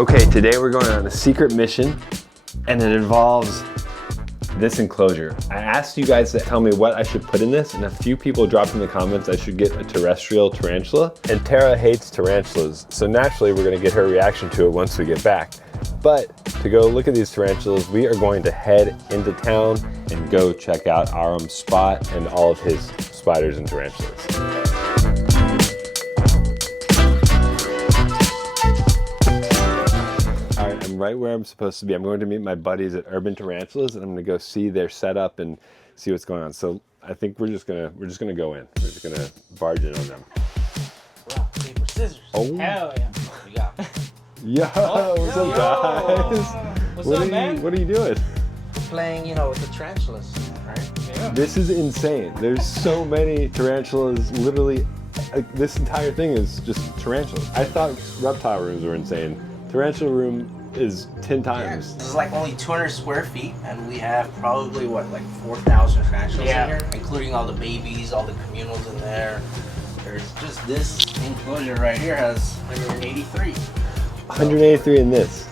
Okay, today we're going on a secret mission and it involves this enclosure. I asked you guys to tell me what I should put in this, and a few people dropped in the comments I should get a terrestrial tarantula. And Tara hates tarantulas, so naturally we're gonna get her reaction to it once we get back. But to go look at these tarantulas, we are going to head into town and go check out Aram's spot and all of his spiders and tarantulas. Right where I'm supposed to be. I'm going to meet my buddies at Urban Tarantulas, and I'm going to go see their setup and see what's going on. So I think we're just gonna go in. We're just gonna barge in on them. Rock, paper, scissors. Oh. Hell yeah. We got it. Yo, what's up, guys? What's up, man? What are you doing? Playing, you know, with the tarantulas, right? Yeah. This is insane. There's so many tarantulas. Literally, like, this entire thing is just tarantulas. I thought reptile rooms were insane. Tarantula room is 10 times. This is like only 200 square feet, and we have probably what, like 4,000 tarantulas in here, including all the babies, all the communals in there. There's just this enclosure right here has 183. 183 in this.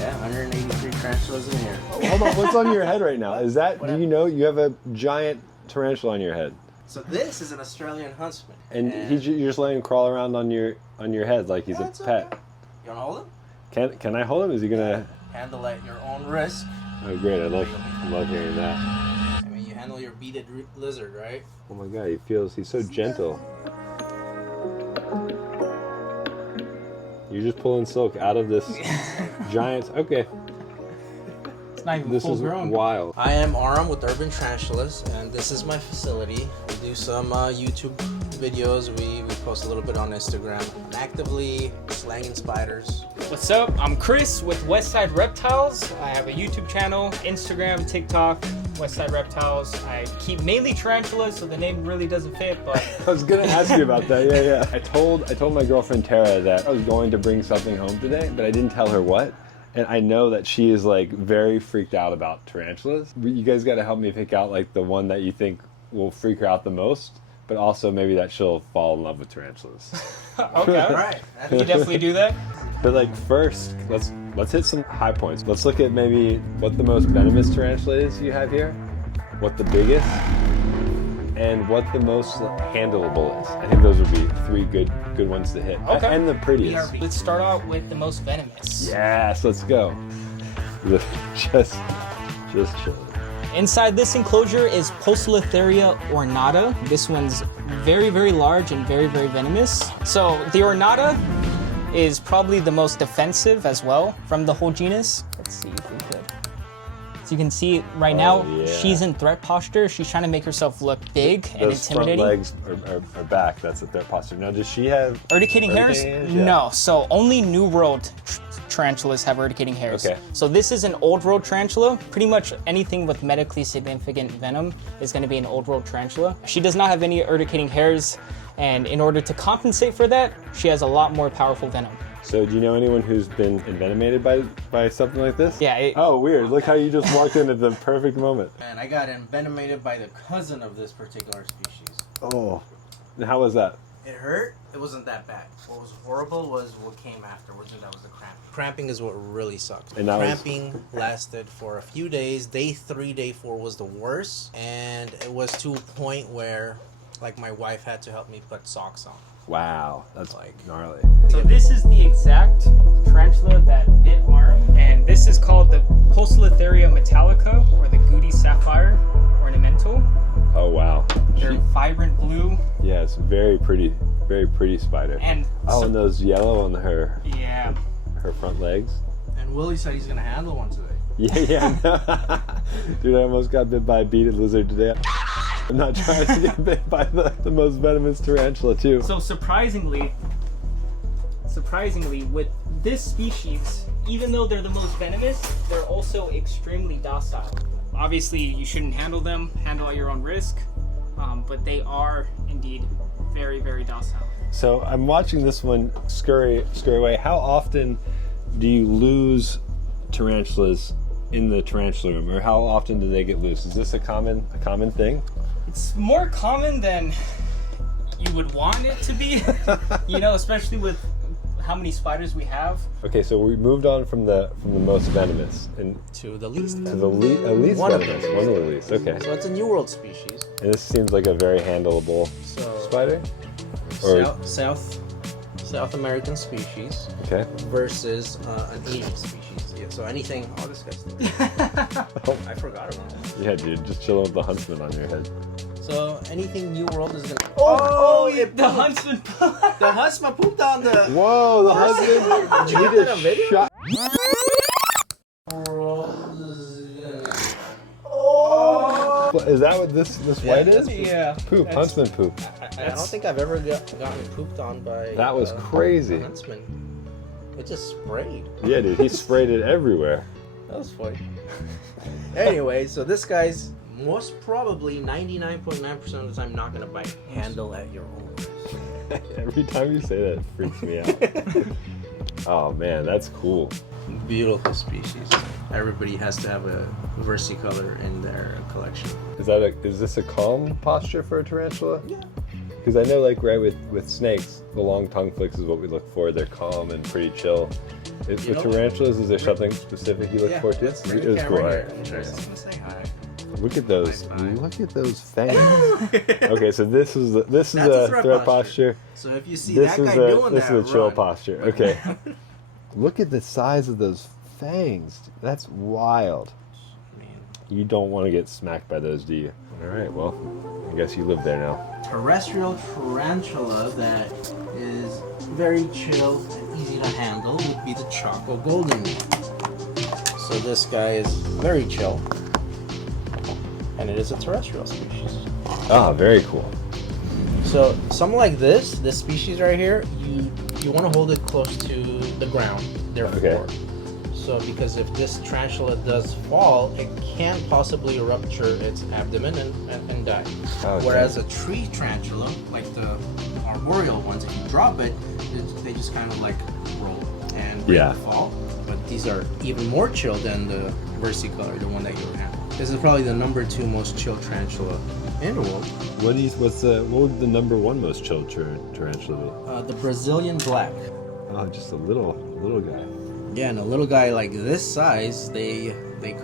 Yeah, 183 tarantulas in here. Oh, hold on, what's on your head right now? Is that, do you know you have a giant tarantula on your head? So this is an Australian huntsman. And you're just letting him crawl around on your head like he's a pet. Okay. You wanna hold him? Can I hold him? Is he gonna handle at your own risk? Oh, great! I love hearing that. I mean, you handle your beaded lizard, right? Oh my God, he's so gentle. You're just pulling silk out of this giant. Okay. It's not even this full is grown. Wild. I am Aram with Urban Tarantulas, and this is my facility. We do some YouTube videos. We post a little bit on Instagram. I'm actively slanging spiders. What's up? I'm Chris with Westside Reptiles. I have a YouTube channel, Instagram, TikTok, Westside Reptiles. I keep mainly tarantulas, so the name really doesn't fit, but... I was gonna ask you about that, yeah. I told my girlfriend Tara that I was going to bring something home today, but I didn't tell her what. And I know that she is like very freaked out about tarantulas. You guys gotta help me pick out like the one that you think will freak her out the most, but also maybe that she'll fall in love with tarantulas. Okay, all right. We can definitely do that. But like first, let's hit some high points. Let's look at maybe what the most venomous tarantula is you have here, what the biggest, and what the most handleable is. I think those would be three good ones to hit. Okay. And the prettiest. Let's start out with the most venomous. Yes, let's go. Just chilling. Inside this enclosure is Poecilotheria ornata. This one's very, very large and very, very venomous. So the ornata is probably the most defensive as well from the whole genus. Let's see if we could. So you can see right now, she's in threat posture. She's trying to make herself look big and intimidating. Those front legs are back. That's the threat posture. Now, does she have urticating hairs? Yeah. No. So only New World tarantulas have urticating hairs. Okay. So this is an Old World tarantula. Pretty much anything with medically significant venom is going to be an Old World tarantula. She does not have any urticating hairs, and in order to compensate for that, she has a lot more powerful venom. So do you know anyone who's been envenomated by something like this? Yeah. Oh, weird. Look how you just walked in at the perfect moment. And I got envenomated by the cousin of this particular species. Oh, and how was that? It hurt. It wasn't that bad. What was horrible was what came afterwards, and that was the cramping. Cramping is what really sucked. And cramping lasted for a few days. Day 3, day 4 was the worst, and it was to a point where, like, my wife had to help me put socks on. Wow, that's like gnarly. So this is the exact tarantula that bit Aram, and this is called the Poecilotheria metallica, or the Goody sapphire ornamental. Oh wow. They're vibrant blue. Yeah, it's very pretty spider. And and those yellow on her front legs. And Willie said he's gonna handle one today. Yeah. Dude, I almost got bit by a beaded lizard today. I'm not trying to get bit by the most venomous tarantula too. So surprisingly, with this species, even though they're the most venomous, they're also extremely docile. Obviously, you shouldn't handle them, handle at your own risk, but they are indeed very, very docile. So I'm watching this one scurry away. How often do you lose tarantulas in the tarantula room, or how often do they get loose? Is this a common thing? It's more common than you would want it to be, you know, especially with how many spiders we have. Okay, so we moved on from the most venomous and To the least. to the least One of venomous. them. One of the least. Okay. So it's a New World species. And this seems like a very handleable So spider. Or South American species okay. versus an Asian species. Yeah, so anything. Oh, this guy's. I forgot about that. Yeah, dude, just chilling with the huntsman on your head. So anything New World is gonna. The huntsman. The huntsman pooped on the. Whoa, the husband! Did you get that on video? Shot. Is that what this white is? Yeah. Poop, huntsman poop. I don't think I've ever gotten pooped on by. That was crazy. a huntsman. It just sprayed. Yeah, dude, he sprayed it everywhere. That was funny. Anyway, so this guy's most probably 99.9% of the time not gonna bite. Handle at your own risk. Every time you say that, it freaks me out. Oh man, that's cool. Beautiful species. Everybody has to have a versicolor in their collection. Is this a calm posture for a tarantula? Yeah. Because I know, like, right with snakes, the long tongue flicks is what we look for. They're calm and pretty chill. With tarantulas, is there something specific you look for too? Let's bring It the is camera cool. here. Right? I'm just gonna say hi. Look at those! Bye. Look at those fangs. Okay, so this is That's a threat posture. So if you see This that is guy a doing this that, is a chill run. posture. Okay. Look at the size of those fangs. That's wild. Man. You don't want to get smacked by those, do you? All right. Well, I guess you live there now. Terrestrial tarantula that is very chill and easy to handle would be the Choco Golden one. So this guy is very chill, and it is a terrestrial species. Ah, very cool. So something like this species right here, you want to hold it close to the ground. Therefore, Okay. so because if this tarantula does fall, it can possibly rupture its abdomen and die. Okay. Whereas a tree tarantula, like the arboreal ones, if you drop it, they just kind of like roll and Yeah. fall. But these are even more chill than the versicolor, the one that you have. This is probably the number 2 most chill tarantula in the world. What would the number 1 most chilled tarantula be? The Brazilian black. Oh, just a little guy. Yeah, and a little guy like this size, they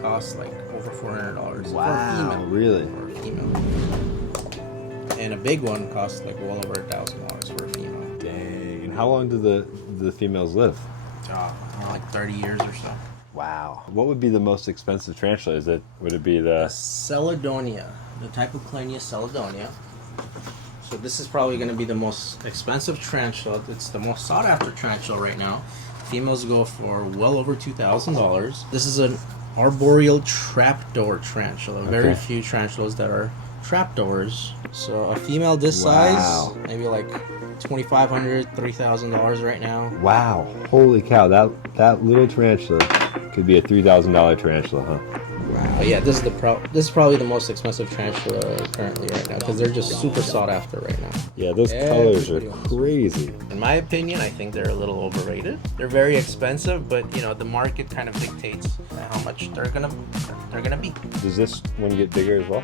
cost like over $400 for a female. Really? For a female. And a big one costs like well over $1,000 for a female. Dang. And how long do the females live? Like 30 years or so. Wow. What would be the most expensive tarantula? Would it be the Celadonia, the type of Clania Celadonia. So this is probably going to be the most expensive tarantula. It's the most sought after tarantula right now. Females go for well over $2,000. This is an arboreal trapdoor tarantula. Very few tarantulas that are trapdoors. So a female this size, maybe like $2,500, $3,000 right now. Wow. Holy cow. That little tarantula could be a $3,000 tarantula, huh? Wow. Yeah, this is probably the most expensive tarantula currently right now because they're just super sought after right now. Yeah, those colors are Everybody wants crazy. In my opinion, I think they're a little overrated. They're very expensive, but the market kind of dictates how much they're gonna be. Does this one get bigger as well?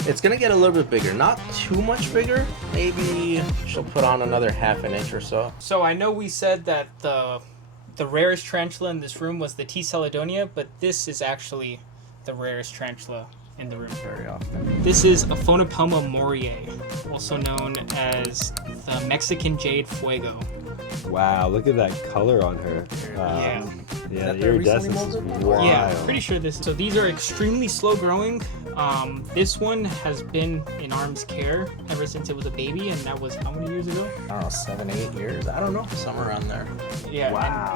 It's gonna get a little bit bigger, not too much bigger. Maybe she'll put on another half an inch or so. So I know we said that the rarest tarantula in this room was the T. Celadonia, but this is actually the rarest tarantula in the room. Very often. This is a Phonopelma moriae, also known as the Mexican jade fuego. Wow, look at that color on her. Yeah. Yeah, that the the recently iridescence is molded? wild. Yeah, pretty sure this. So these are extremely slow growing. This one has been in Arm's care ever since it was a baby, and that was how many years ago? I don't know, 7, 8 years. I don't know, somewhere around there. Yeah. Wow.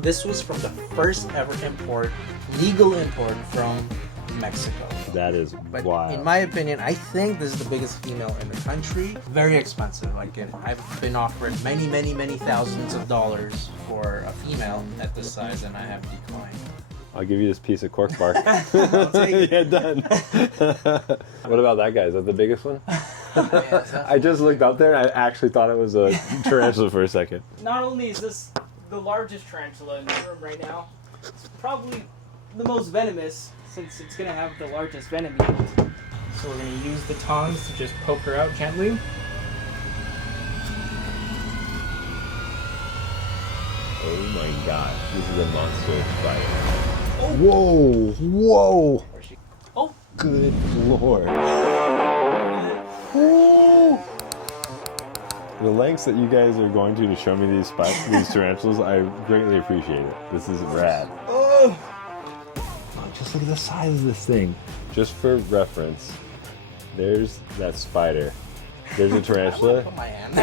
This was from the first ever legal import from Mexico. That is But wild. in my opinion, I think this is the biggest female in the country. Very expensive. I've been offered many thousands of dollars for a female at this size, and I have declined. I'll give you this piece of cork bark. I'll take it. Yeah, done. What about that guy? Is that the biggest one? Yeah, I just looked up there and I actually thought it was a tarantula for a second. Not only is this the largest tarantula in the room right now, it's probably the most venomous since it's going to have the largest venom yield. So we're going to use the tongs to just poke her out gently. Oh my god, this is a monster spider. Oh. Whoa, whoa. Oh. Good lord. Ooh. The lengths that you guys are going to show me these tarantulas, I greatly appreciate it. This is rad. Oh. Just look at the size of this thing. Just for reference, there's that spider. There's a tarantula. Put my hand.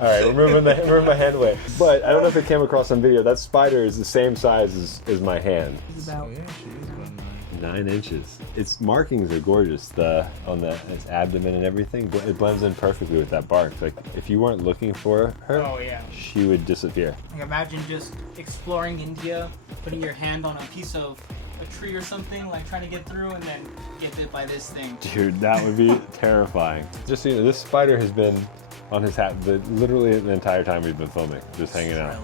All right, remove my hand away. But I don't know if it came across on video. That spider is the same size as my hand. It's about 9 inches. Its markings are gorgeous. On its abdomen and everything. It blends in perfectly with that bark. Like if you weren't looking for her, oh yeah, she would disappear. like imagine just exploring India, putting your hand on a piece of a tree or something, like trying to get through, and then get bit by this thing. Dude, that would be terrifying. Just so you know, this spider has been on his hat literally the entire time we've been filming, just hanging out.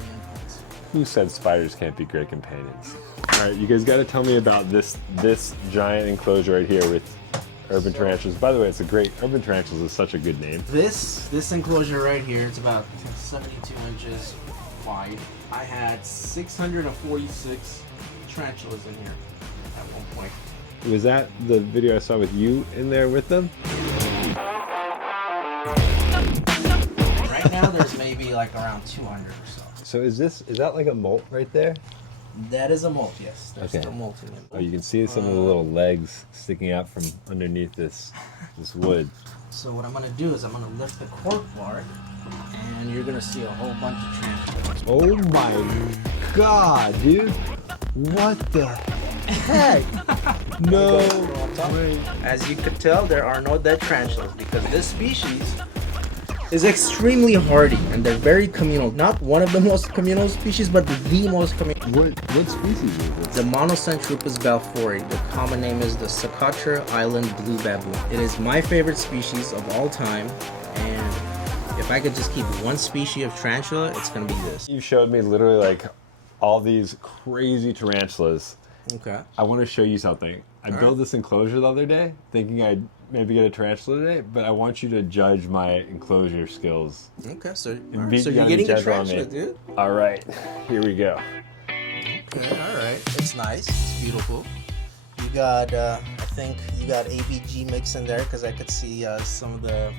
Who said spiders can't be great companions? All right, you guys got to tell me about this giant enclosure right here with urban tarantulas. By the way, it's a great urban tarantulas is such a good name. This enclosure right here, it's about 72 inches wide. I had 646 tarantulas in here at one point. Was that the video I saw with you in there with them? Right now, there's maybe like around 200 or so. So is that like a molt right there? That is a molt, yes. There's Okay. still molting in. Oh, you can see some of the little legs sticking out from underneath this wood. So what I'm gonna do is I'm gonna lift the cork bark, and you're gonna see a whole bunch of tarantulas. Oh my god, dude! What the heck? No way. As you could tell, there are no dead tarantulas because this species is extremely hardy and they're very communal. Not one of the most communal species, but the most communal. What species is it? The Monocentrupus balfouri. The common name is the Socotra Island blue baboon. It is my favorite species of all time, and if I could just keep one species of tarantula, it's gonna be this. You showed me literally like all these crazy tarantulas. Okay. I want to show you something. I built this enclosure the other day, thinking I'd maybe get a tarantula today, but I want you to judge my enclosure skills. Okay, so, Be- so you you're gotta be getting a gentle on me. tarantula, dude. All right, here we go. Okay, all right. It's nice. It's beautiful. You got, I think you got ABG mix in there because I could see some of the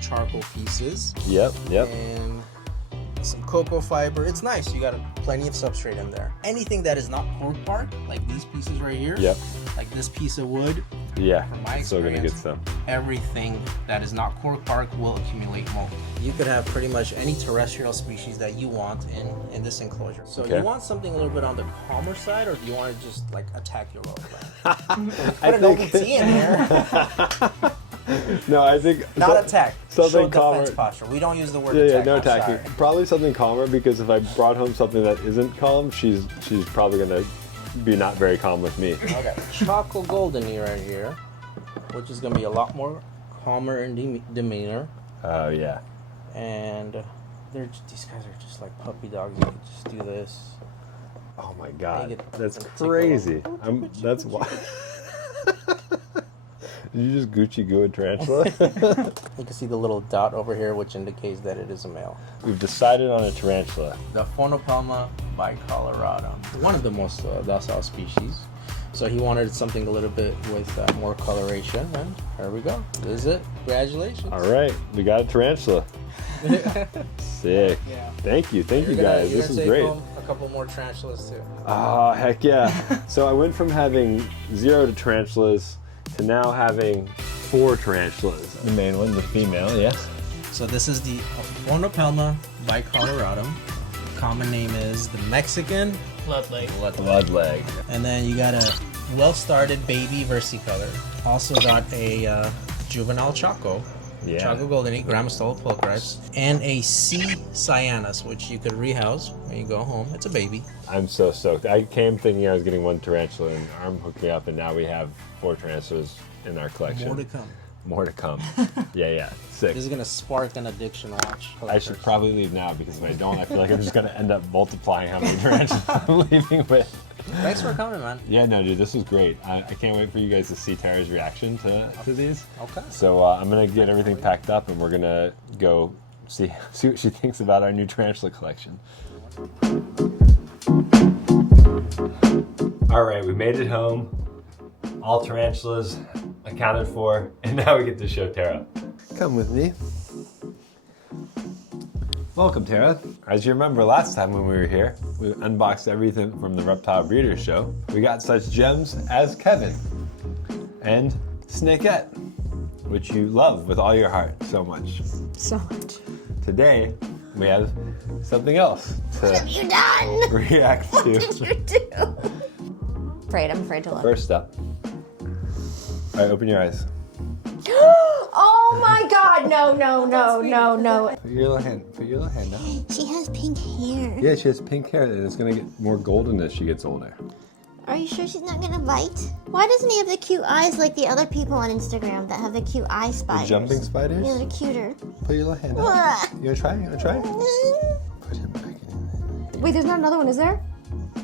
charcoal pieces. Yep. And some cocoa fiber. It's nice. You got plenty of substrate in there. Anything that is not cork bark, like these pieces right here. Yep. Like this piece of wood. Yeah, From my still gonna get experience, some. Everything that is not cork bark will accumulate mold. You could have pretty much any terrestrial species that you want in this enclosure. So Okay. you want something a little bit on the calmer side, or do you want to just like attack your role plant? I Put an OBT in here. No, I think Not attack. something Show defense calmer. posture. We don't use the word Yeah, attack. no I'm attacking. sorry. Probably something calmer because if I brought home something that isn't calm, she's probably gonna be not very calm with me. Okay. Choco goldeny right here, which is gonna be a lot more calmer in demeanor, Oh yeah. and these guys are just like puppy dogs. You can just do this. Oh my god, Take it that's and take a crazy. look. That's why. Did you just Gucci goo a tarantula? You can see the little dot over here, which indicates that it is a male. We've decided on a tarantula. The Phonopelma bicolorata, one of the most docile species. So he wanted something a little bit with more coloration, and there we go. This is it. Congratulations. All right, we got a tarantula. Sick. Yeah. Thank you You're guys. gonna This is take great. home a couple more tarantulas too. Oh, heck yeah. So I went from having 0 tarantulas to now having 4 tarantulas. The main one, the female, yes. So this is the Phonopelma bicoloratum. Common name is the Mexican Bloodleg. Bloodleg. And then you got a well-started baby versicolor. Also got a juvenile Choco. Yeah. Choco goldeny, Grammostola pulchrites. And a C. cyanus, which you could rehouse when you go home. It's a baby. I'm so stoked. I came thinking I was getting 1 tarantula and arm hooked me up, and now we have 4 tarantulas in our collection. More to come. More to come. Yeah. Sick. This is gonna spark an addiction watch. I should probably leave now because if I don't, I feel like I'm just gonna end up multiplying how many tarantulas I'm leaving with. Thanks for coming, man. Yeah, no, dude, this was great. I can't wait for you guys to see Tara's reaction to these. Okay. So I'm gonna get everything packed up and we're gonna go see what she thinks about our new tarantula collection. All right, we made it home. All tarantulas accounted for, and now we get to show Tara. Come with me. Welcome, Tara. As you remember last time when we were here, we unboxed everything from the Reptile Breeder Show. We got such gems as Kevin and Snakeette, which you love with all your heart so much. So much. Today, we have something else to What have you done? react to. What did you do? I'm afraid to look. First up. All right, open your eyes. Oh my God! No! Put your little hand down. She has pink hair. Yeah, she has pink hair and it's gonna get more golden as she gets older. Are you sure she's not gonna bite? Why doesn't he have the cute eyes like the other people on Instagram that have the cute eye spiders? The jumping spiders? Yeah, they're cuter. Put your little hand down. You wanna try? Put him back in. Wait, there's not another one, is there?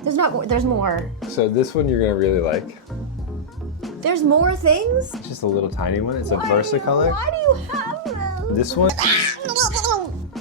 There's not more. There's more. So this one you're gonna really like. There's more things? It's just a little tiny one. It's a versicolor. Why do you have them? This one,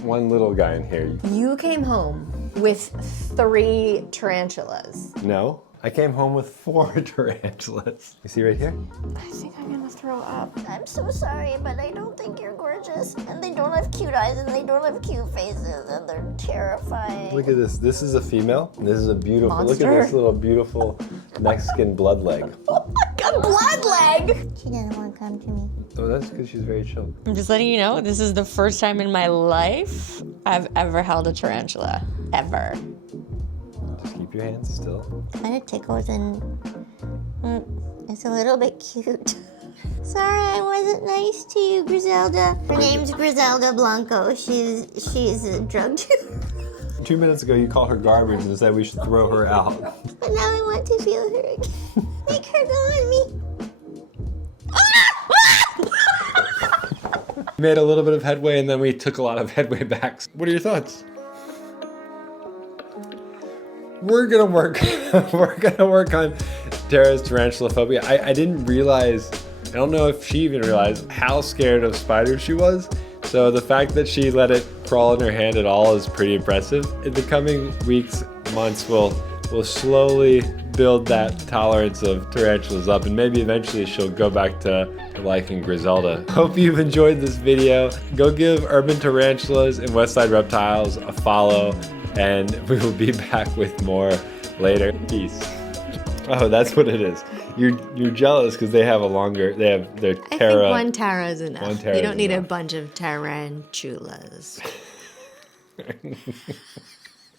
one little guy in here. You came home with 3 tarantulas. No, I came home with 4 tarantulas. You see right here? I think I'm gonna throw up. I'm so sorry, but I don't think you're gorgeous. And they don't have cute eyes, and they don't have cute faces, and they're terrifying. Look at this. This is a female. This is a beautiful, Monster. look at this little beautiful Mexican blood leg. Oh my God, blood leg! She doesn't want to come to me. Oh, that's because she's very chill. I'm just letting you know, this is the first time in my life I've ever held a tarantula. Ever. Just keep your hands still. Kind of tickles and it's a little bit cute. Sorry I wasn't nice to you, Griselda. Her name's Griselda Blanco. She's a drug dealer. 2 minutes ago, you called her garbage and said we should throw her out. But now I want to feel her again. Make her go on me. We made a little bit of headway and then we took a lot of headway back. What are your thoughts? We're gonna work on Tara's tarantula phobia. I didn't realize, I don't know if she even realized how scared of spiders she was. So the fact that she let it crawl in her hand at all is pretty impressive. In the coming weeks, months, we'll slowly build that tolerance of tarantulas up and maybe eventually she'll go back to liking Griselda. Hope you've enjoyed this video. Go give Urban Tarantulas and Westside Reptiles a follow and we will be back with more later. Peace. Oh, that's what it is. You're jealous because they have their Tara. I think one Tara is enough. One Tara you don't is need enough. a bunch of tarantulas.